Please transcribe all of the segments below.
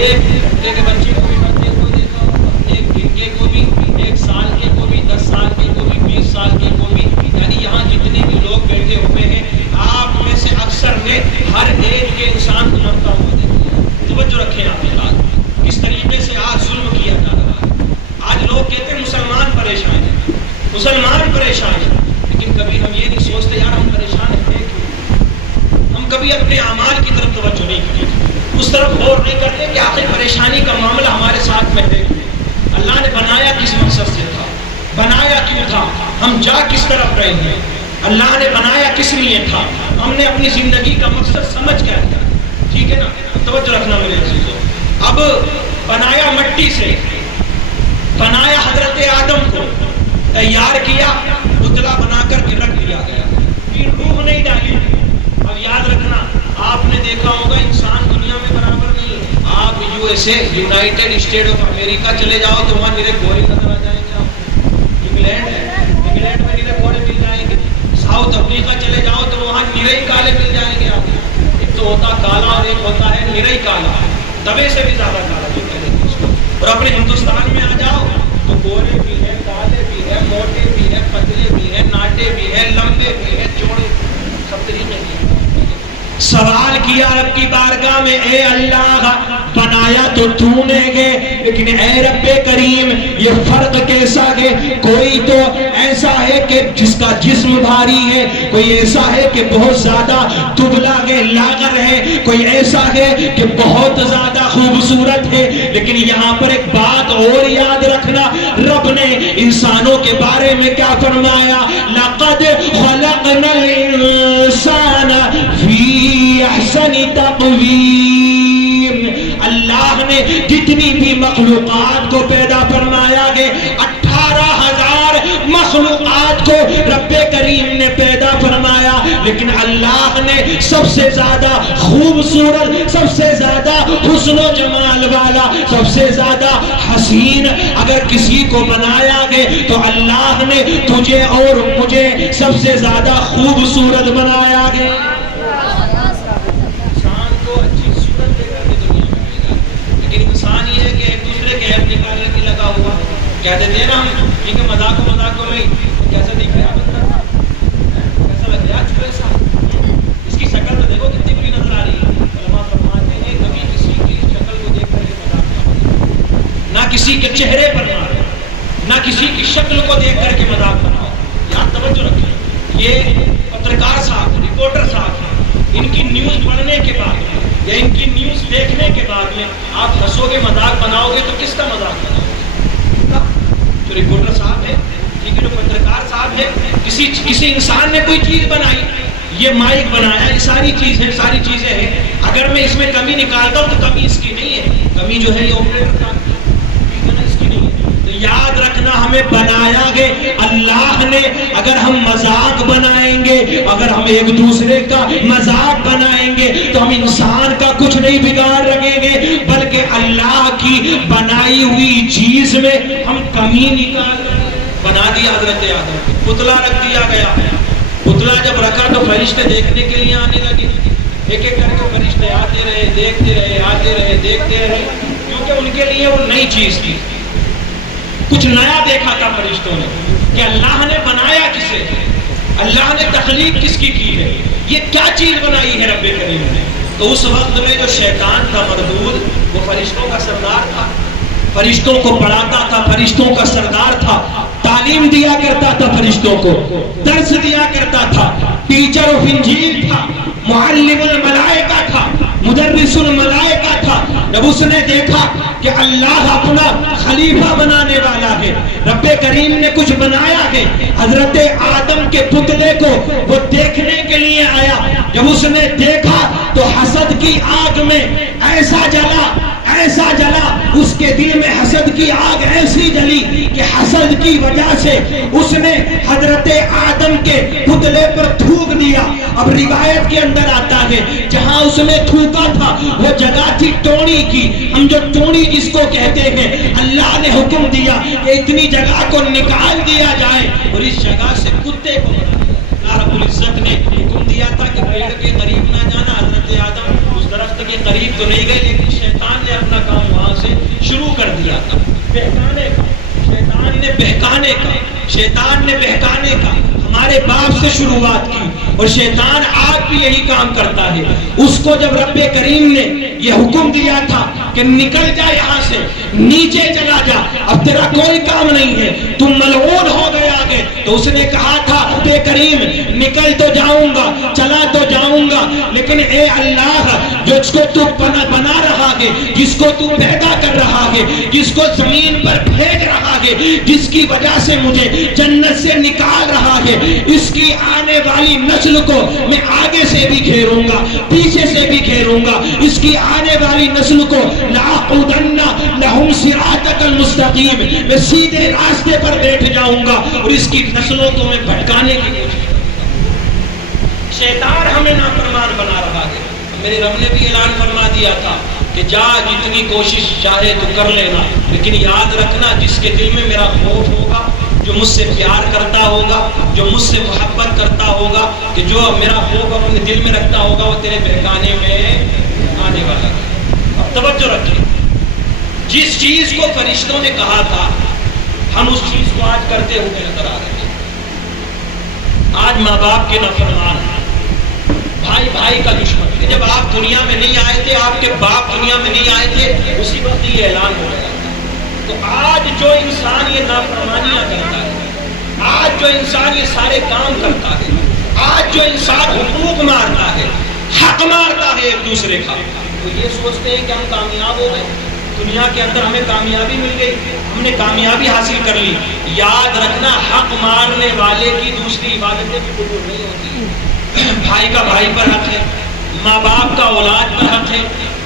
ایک گھنٹے کے بچے کو بھی مرتے ہوئے دیکھا ہوگا، ایک دن کے کو بھی، ایک سال کے کو بھی، 10 سال کے کو بھی، 20 سال کے کو بھی، یعنی یہاں جتنے بھی لوگ بیٹھے ہوئے ہیں آپ میں سے اکثر نے ہر ایج کے انسان کو مرتا ہوا دیکھا۔ توجہ رکھیں آپ حضرات، کس طریقے سے آج ظلم کیا جا رہا ہے۔ آج لوگ کہتے ہیں مسلمان پریشان ہیں، مسلمان پریشان ہیں، لیکن کبھی ہم یہ نہیں سوچتے یار ہم پریشان ہیں کیوں؟ ہم کبھی اپنے اعمال کی طرف توجہ نہیں کرتے، اس طرف غور نہیں کرتے کہ آخر پریشانی کا معاملہ ہمارے ساتھ میں ہے۔ اللہ نے بنایا کس مقصد سے تھا، بنایا کیوں تھا، ہم جا کس طرف رہے ہیں، اللہ نے بنایا کس لیے تھا، ہم نے اپنی زندگی کا مقصد سمجھ کیا کیا۔ ٹھیک ہے نا، توجہ رکھنا میرے عزیزو۔ اب بنایا مٹی سے، بنایا حضرت آدم کو، تیار کیا، پتلا بنا کر کے رکھ دیا گیا، پھر روح نہیں ڈالی۔ اب یاد رکھنا، آپ نے دیکھا ہوگا انسان دنیا میں برابر نہیں ہے۔ آپ U S A, United state of America چلے جاؤ تو وہاں نیرے گورے نظر آ جائیں گے آپ۔ انگلینڈ میں نیرے گورے مل جائیں گے۔ ساؤتھ افریقہ چلے جاؤ تو وہاں نیرے ہی کالے مل جائیں گے آپ۔ ایک تو ہوتا کالا اور ایک ہوتا ہے نیرے ہی کالا، دبے سے بھی زیادہ کالا جو کہہ رہے ہیں اس کو۔ اور اپنے ہندوستان میں آ جاؤ تو گورے بھی ہیں، کالے بھی ہیں، موٹے بھی ہیں، پتلے بھی ہیں، ناٹے بھی ہیں، لمبے بھی ہیں، چوڑے، سب طریقے ہیں۔ سوال کیا رب کی بارگاہ میں، اے اللہ بنایا تو تو نے گے، لیکن اے رب کریم یہ فرق کیسا ہے؟ کوئی تو ایسا ہے کہ جس کا جسم بھاری ہے، کوئی ایسا ہے کہ بہت زیادہ دبلا ہے، لاغر ہے، کوئی ایسا ہے کہ بہت زیادہ خوبصورت ہے۔ لیکن یہاں پر ایک بات اور یاد رکھنا، رب نے انسانوں کے بارے میں کیا فرمایا؟ لَقَدْ خَلَقْنَا الْإِنسَانَ فِي احسن تقویم۔ اللہ نے جتنی بھی مخلوقات کو پیدا فرمایا گے، 18,000 مخلوقات کو رب کریم نے پیدا فرمایا، لیکن اللہ نے سب سے زیادہ خوبصورت، سب سے زیادہ حسن و جمال والا، سب سے زیادہ حسین اگر کسی کو بنایا گے تو اللہ نے تجھے اور مجھے سب سے زیادہ خوبصورت بنایا گے۔ کہہ دیتے ہیں نا ہم، ٹھیک ہے مذاق میں کیسا دکھ رہا ہے بندہ، کیسا لگ رہا ہے چوہے سا، اس کی شکل تو دیکھو کتنی بری نظر آ رہی ہے۔ علماء فرماتے ہیں کبھی کسی کی شکل کو دیکھ کر کے مذاق نہ بناؤ، نہ کسی کے چہرے پر مارو، نہ کسی کی شکل کو دیکھ کر کے مذاق بناؤ۔ یہاں توجہ رکھیں، یہ پترکار صاحب، رپورٹر صاحب ہیں، ان کی نیوز پڑھنے کے بعد یا ان کی نیوز دیکھنے کے بعد میں آپ ہنسو گے، مذاق بناؤ گے تو کس کا مذاق بناؤ گے؟ جو رپورٹر صاحب ہے، ٹھیک ہے، جو پترکار صاحب ہے، کسی انسان نے کوئی چیز بنائی، یہ مائک بنایا، یہ ساری چیزیں ہیں، اگر میں اس میں کمی نکالتا ہوں تو کمی اس کی نہیں ہے، کمی جو ہے یہ آپریٹر صاحب کی ہے، اس کی نہیں ہے۔ تو یاد رکھنا ہمیں بنایا گے اللہ نے۔ اگر ہم مذاق بنائیں گے، اگر ہم ایک دوسرے کا مذاق بنائیں گے تو ہم انسان کا کچھ نہیں بگاڑ رکھیں گے، بلکہ اللہ کی بنائی ہوئی چیز میں ہم کمی نکال رہے ہیں۔ بنا دیا حضرت آدم، پتلا رکھ دیا گیا، پتلا جب رکھا تو فرشتے دیکھنے کے لیے آنے لگے، ایک ایک کر کے فرشتے آتے رہے، دیکھتے رہے، آتے رہے، دیکھتے رہے، کیونکہ ان کے لیے وہ نئی چیز تھی، کچھ نیا دیکھا تھا فرشتوں نے کہ اللہ نے بنایا کسے ہے، اللہ نے تخلیق کس کی ہے، یہ کیا چیز بنائی ہے رب کریم نے۔ تو اس وقت میں جو شیطان تھا مردود، وہ فرشتوں کا سردار تھا، فرشتوں کو پڑھاتا تھا، فرشتوں کا سردار تھا، تعلیم دیا کرتا تھا، فرشتوں کو درس دیا کرتا تھا، ٹیچر آف انجیل تھا، معلم الملائکہ تھا، مدرس الملائکہ تھا۔ جب اس نے دیکھا کہ اللہ اپنا خلیفہ بنانے والا ہے، رب کریم نے کچھ بنایا ہے، حضرت آدم کے پتلے کو وہ دیکھنے کے لیے آیا۔ جب اس نے دیکھا تو حسد کی آگ میں ایسا جلا، اس کے دل میں حسد کی آگ ایسی جلی کہ حسد کی وجہ سے اس نے حضرت آدم کے پتلے پر تھوک دیا۔ اب روایت کے اندر آتا ہے جہاں اس نے تھوکا تھا وہ جگہ تھی ٹونی کی، ہم جو ٹونی جس کو کہتے ہیں، اللہ نے حکم دیا کہ اتنی جگہ کو نکال دیا جائے اور اس جگہ سے کتے کو بنا دیا۔ اللہ رب العزت نے حکم دیا تھا کہ پیڑ کے قریب نہ جانا، حضرت آدم اس درخت کے قریب تو نہیں گئے، لیکن شیطان نے اپنا کام بہکانے کا، شیطان نے بہکانے کا ہمارے باپ سے شروعات کی، اور شیطان آج بھی یہی کام کرتا ہے۔ اس کو جب رب کریم نے یہ حکم دیا تھا کہ نکل جا یہاں سے، نیچے چلا جا، اب تیرا کوئی کام نہیں ہے، تم ملعون ہو گئے آگے، تو اس نے کہا تھا رب کریم نکل تو جاؤں گا، چلا تو جاؤں گا، لیکن اے اللہ جس کو تو بنا رہا ہے، جس کو تو پیدا کر رہا ہے، جس کو زمین پر بھیج رہا ہے، جس کی وجہ سے مجھے جنت سے نکال رہا ہے، اس کی آنے والی نسل کو میں آگے سے بھی گھیروں گا، پیچھے سے بھی گھیروں گا، اس کی آنے والی نسل کو لَأَقْعُدَنَّ لَهُمْ صِرَاطَكَ الْمُسْتَقِيمَ، میں سیدھے راستے پر بیٹھ جاؤں گا اور اس کی نسلوں کو میں بھٹکانے کی کوشش کروں گا۔ شیطان ہمیں نافرمان بنا رہا ہے۔ میرے رب نے بھی اعلان فرما دیا تھا کہ جا جتنی کوشش چاہے تو کر لینا، لیکن یاد رکھنا جس کے دل میں میرا خوف ہوگا، جو مجھ سے پیار کرتا ہوگا، جو مجھ سے محبت کرتا ہوگا، کہ جو میرا خوف اپنے دل میں رکھتا ہوگا، وہ تیرے بہکانے میں آنے والا ہے۔ اب توجہ رکھیں، جس چیز کو فرشتوں نے کہا تھا ہم اس چیز کو آج کرتے ہوئے نظر آ رہے ہیں۔ آج ماں باپ کے نافرمان ہیں، بھائی بھائی کا دشمن ہے۔ جب آپ دنیا میں نہیں آئے تھے، آپ کے باپ دنیا میں نہیں آئے تھے، اسی وقت یہ اعلان ہو گیا تھا۔ تو آج جو انسان یہ نافرمانیاں کرتا ہے، آج جو انسان یہ سارے کام کرتا ہے، آج جو انسان حقوق مارتا ہے، حق مارتا ہے ایک دوسرے کا، تو یہ سوچتے ہیں کہ ہم کامیاب ہو گئے، دنیا کے اندر ہمیں کامیابی مل گئی، ہم نے کامیابی حاصل کر لی۔ یاد رکھنا حق مارنے والے کی دوسری عبادتیں بھی قبول نہیں ہوتی۔ بھائی کا بھائی پر حق ہے، ماں باپ کا اولاد پر حق ہے،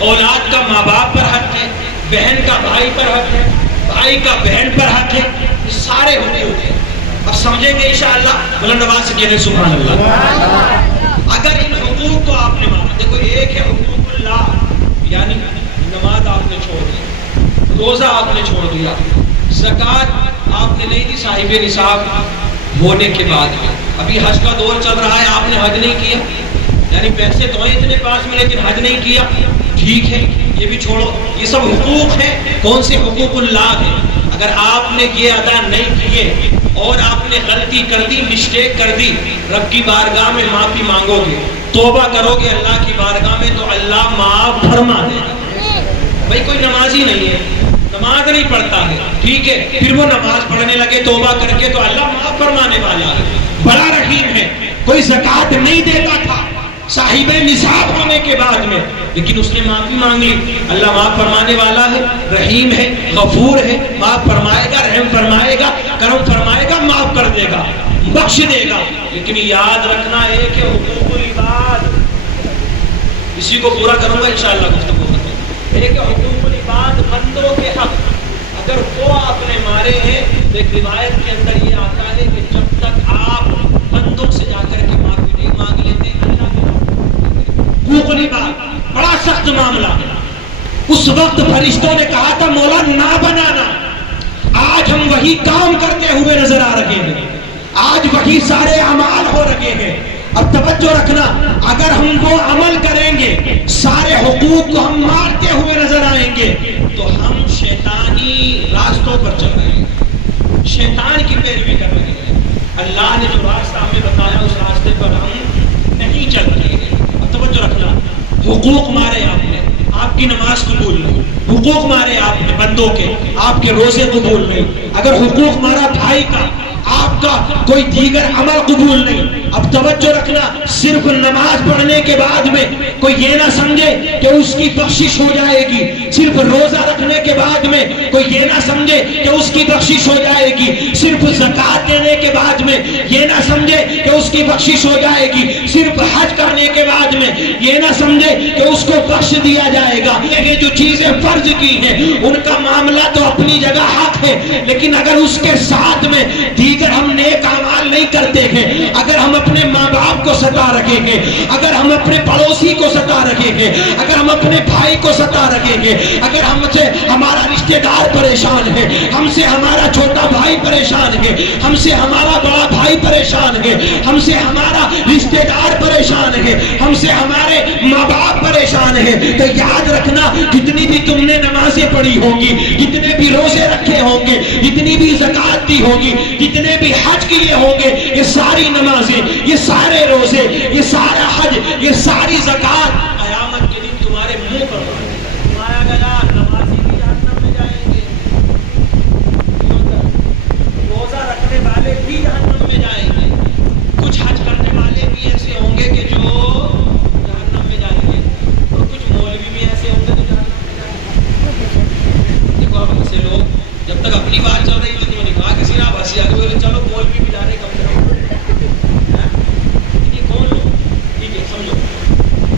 اولاد کا ماں باپ پر حق ہے، بہن کا بھائی پر حق ہے، بھائی کا بہن پر حق ہے، یہ سارے حقوق ہیں۔ اب سمجھیں گے انشاءاللہ، بلند آواز سے کہتے ہیں سبحان اللہ۔ اگر ان حقوق کو آپ نے مانا، دیکھو ایک ہے حقوق اللہ، یعنی نماز آپ نے چھوڑ دی، روزہ آپ نے چھوڑ دیا، زکوٰۃ آپ نے نہیں دی صاحب نصاب ہونے کے بعد میں، ابھی حج کا دور چل رہا ہے، آپ نے حج نہیں کیا، یعنی پیسے تو ہیں اتنے پاس میں لیکن حج نہیں کیا، ٹھیک ہے یہ بھی چھوڑو، یہ سب حقوق ہیں۔ کون سے حقوق اللہ ہیں؟ اگر آپ نے یہ ادا نہیں کیے اور آپ نے غلطی کر دی، مسٹیک کر دی، رب کی بارگاہ میں معافی مانگو گے، توبہ کرو گے اللہ کی بارگاہ میں، تو اللہ معاف فرما دے گا۔ بھائی کوئی نمازی نہیں ہے، نماز نہیں پڑھتا ہے، ٹھیک ہے، پھر وہ نماز پڑھنے لگے توبہ کر کے، تو اللہ معاف فرمانے والا ہے، بڑا رحیم ہے۔ کوئی زکوٰۃ نہیں دیتا تھا صاحب نصاب ہونے کے بعد میں، لیکن اس نے معافی مانگ لی، اللہ معاف فرمانے والا ہے، رحیم ہے، غفور ہے، معاف فرمائے گا، رحم فرمائے گا، کرم فرمائے گا، معاف کر دے گا، بخش دے گا۔ لیکن یاد رکھنا ایک ہے حقوق العباد، اسی کو پورا کروں گا انشاءاللہ گفتگو ختم۔ ایک ہے حقوق العباد، بندوں کے حق، اگر وہ آپ نے مارے ہیں تو ایک روایت کے اندر یہ آتا ہے کہ جب تک آپ بندوں سے جا کر کے معافی نہیں مانگ لیتے، حقوق العباد بڑا سخت معاملہ ہے۔ اس وقت فرشتوں نے کہا تھا مولا نہ بنانا، آج ہم وہی کام کرتے ہوئے نظر آ رہے ہیں، آج وہی سارے اعمال ہو رہے ہیں۔ اب توجہ رکھنا، اگر ہم وہ عمل کریں گے، سارے حقوق کو ہم مارتے ہوئے نظر آئیں گے، تو ہم شیطانی راستوں پر چل رہے ہیں، شیطان کی پیروی کر رہے ہیں۔ اللہ نے جو راستہ ہمیں بتایا اس راستے پر ہم نہیں چل رہے ہیں۔ اب توجہ رکھنا، حقوق مارے آپ نے، آپ کی نماز قبول نہیں، حقوق مارے آپ نے بندوں کے، آپ کے روزے قبول نہیں، اگر حقوق مارا بھائی کا، آپ کا کوئی دیگر عمل قبول نہیں۔ اب توجہ رکھنا، صرف نماز پڑھنے کے بعد میں کوئی یہ نہ سمجھے کہ اس کی بخشش ہو جائے گی، صرف روزہ رکھنے کے بعد میں کوئی یہ نہ سمجھے کہ اس کی بخشش ہو جائے گی، صرف زکوٰۃ دینے کے بعد میں یہ نہ سمجھے کہ اس کی بخشش ہو جائے گی، صرف حج کرنے کے بعد میں یہ نہ سمجھے کہ اس کو بخش دیا جائے گا۔ یہ جو چیزیں فرض کی ہیں ان کا معاملہ تو اپنی جگہ حق ہے، لیکن اگر اس کے ساتھ میں دیگر ہم نیک اعمال نہیں کرتے ہیں، اگر ہم اپنے ماں باپ کو ستا رکھے ہیں، اگر ہم اپنے پڑوسی کو ستا رکھے گے، اگر ہم اپنے بھائی کو ستا رکھیں گے، اگر ہم سے ہمارا رشتہ دار پریشان ہے، ہم سے ہمارا چھوٹا بھائی پریشان ہے، ہم سے ہمارا بڑا بھائی پریشان ہے، ہم سے ہمارا رشتہ دار پریشان ہے، ہم سے ہمارے ماں باپ پریشان ہے، تو یاد رکھنا جتنی بھی تم نے نمازیں پڑھی ہوں گی، جتنے بھی روزے رکھے ہوں گے، جتنی بھی زکوٰۃ دی ہوگی، جتنے بھی حج کیے ہوں گے، یہ ساری نمازیں، یہ سارے روزے، یہ سارا حج، یہ ساری زکوٰۃ قیامت کے دن تمہارے منہ پر فرمایا گیا نمازی بھی جہنم میں جائیں گے، روزہ رکھنے والے بھی جہنم میں جائیں گے، کچھ حج کرنے والے بھی ایسے ہوں گے کہ جو جہنم میں جائیں گے، اور کچھ مولوی بھی ایسے ہوں گے جو جہنم میں جائیں گے۔ دیکھو اب ایسے لوگ جب تک اپنی بات چل رہی تھی تو نے کہا کسی نے آپ ہنسی آگے بولے چلو مولوی بھی جا رہے کم سے کم، یہ کون لوگ؟ ٹھیک ہے سمجھو،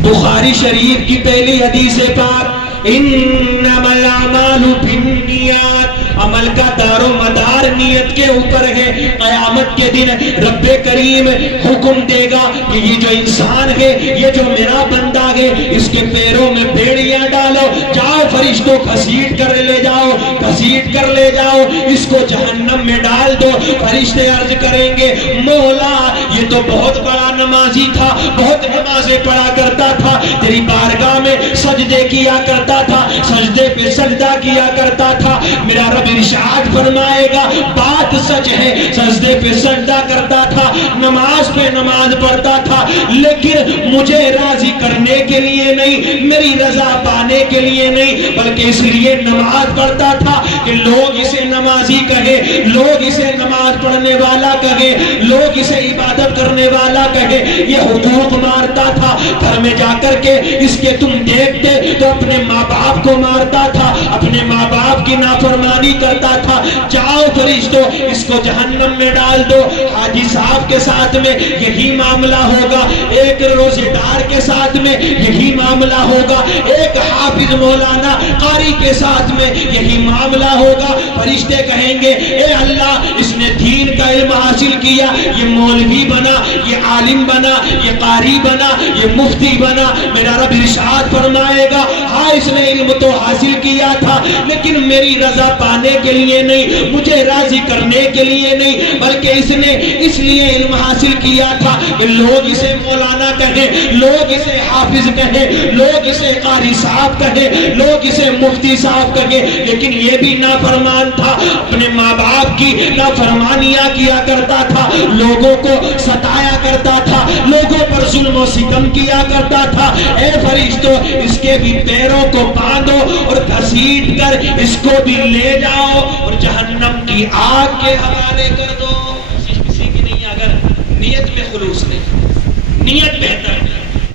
بخاری شریف کی پہلی حدیث پاک انما الاعمال بالنیات، عمل کا دار و مدار نیت کے اوپر ہے۔ قیامت کے دن رب کریم حکم دے گا کہ یہ جو انسان ہے، یہ جو میرا بندہ ہے، اس کے پیروں میں بیڑیاں ڈالو، جاؤ فرشتوں گھسیٹ کر لے جاؤ، گھسیٹ کر لے جاؤ، اس کو جہنم میں ڈال دو۔ فرشتے عرض کریں گے مولا یہ تو بہت بڑا نمازی تھا، بہت نمازیں پڑھا کرتا تھا، تیری بارگاہ میں سجدے کیا کرتا تھا، سجدے پہ سجدہ کیا کرتا تھا۔ میرا رب ارشاد فرمائے گا بات سچ ہے، سجدے پہ سجدہ کرتا تھا، نماز پہ نماز پڑھتا تھا، لیکن مجھے راضی کرنے کے لیے نہیں، میری رضا پانے کے لیے نہیں، بلکہ اس لیے نماز پڑھتا تھا کہ لوگ اسے نمازی کہے، لوگ اسے نماز پڑھنے والا کہے، لوگ اسے عبادت کرنے والا کہے۔ یہ حقوق مارتا تھا، گھر میں جا کر کے اس کے تم دیکھتے تو اپنے ماں باپ کو مارتا تھا، اپنے ماں باپ کی نافرمانی کرتا تھا۔ جاؤ فرشتوں اس کو جہنم میں ڈال دو۔ حاجی صاحب کے ساتھ میں یہی معاملہ ہوگا، ایک روزے دار کے ساتھ میں یہی معاملہ ہوگا، ایک حافظ مولانا قاری کے ساتھ میں یہی معاملہ ہوگا۔ فرشتے کہیں گے اے اللہ اس نے دین کا علم حاصل کیا، یہ مولوی بنا، یہ عالم بنا، یہ قاری بنا، یہ مفتی بنا۔ میرا رب ارشاد فرمائے گا ہاں اس نے علم تو حاصل کیا تھا لیکن میری رضا پانے کے لیے نہیں، مجھے راضی کرنے کے لیے نہیں، بلکہ اس نے اس لیے علم حاصل کیا تھا کہ لوگ اسے مولانا کہیں، لوگ اسے حافظ کہیں، لوگ اسے قاری صاحب کہیں، لوگ اسے مفتی صاحب کہیں، لیکن یہ بھی نافرمان تھا، اپنے ماں باپ کی نافرمانیاں کیا کرتا تھا، لوگوں کو ستایا کرتا تھا، لوگوں پر ظلم و ستم کیا کرتا تھا۔ اے فرشتوں اس کے بھی پیروں کو باندھو اور گھسیٹ کر اس کو بھی لے جاؤ اور جہنم کی آگ کے حوالے کر دو۔ کسی کی نہیں، اگر نیت میں خلوص